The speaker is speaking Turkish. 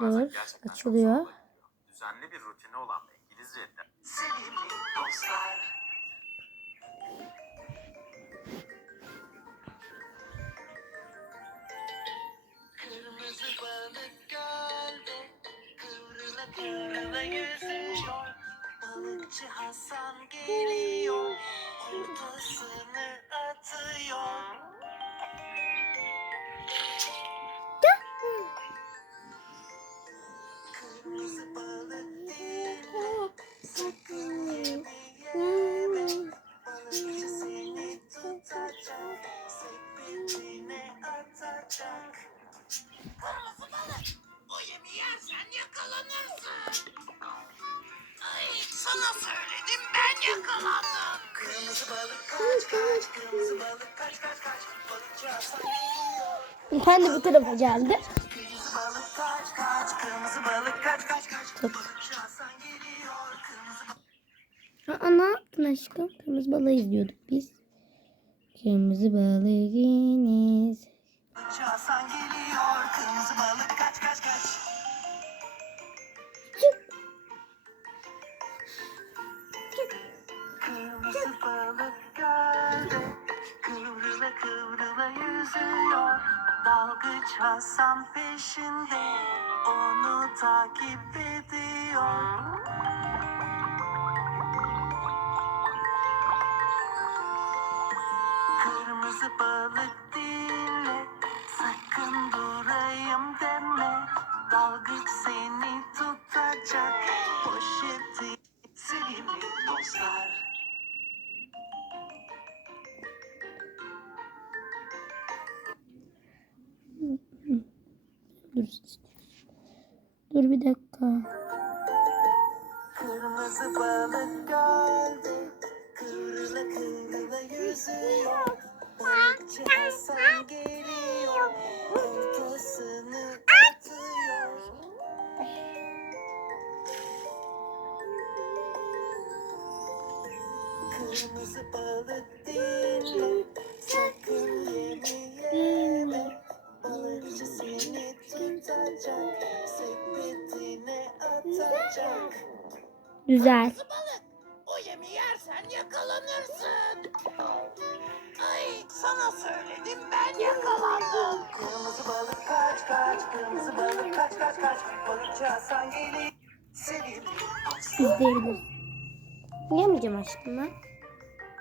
Çok açılıyor. Düzenli bir rutini olan ve İngilizce de Sevimli dostlar. Kırmızı balık gölde kıvrıla kıvrıla yüzüyor. Balıkçı Hasan geliyor, oltasını atıyor. Sana söyledim ben yakalandım. Kırmızı balık kaç kaç, kırmızı balık kaç kaç kaç. Balıkçı Hasan geliyor. Ben de bu tarafa geldi. Kırmızı balık kaç kaç, kırmızı balık kaç kaç kaç. Balıkçı Hasan geliyor, kırmızı balık. Aa, ne yaptın aşkım? Kırmızı balığı izliyorduk biz. Kırmızı balığınız. Balıkçı Hasan geliyor, kırmızı balık kaç kaç kaç. Dalgıç Hasan peşinde onu takip ediyor. Kırmızı balık dinle sakın durayım deme. Dalgıç seni tutacak Dur. Dur bir dakika. Kırmızı balık gölde kıvrıla kıvrıla yüzüyor. Balıkçı geliyor, oltasını atıyor. Kırmızı balık dinle, sakın atacak. Güzel. balık. O yemi yersen yakalanırsın. Ay sana söyledim ben yakalandım. Kırmızı balık kaç kaç, kırmızı balık kaç kaç kaç. Balıkçı Hasan. Sevimli dostlar. İzleyebiliriz. Yemeyeceğim aşkım ben.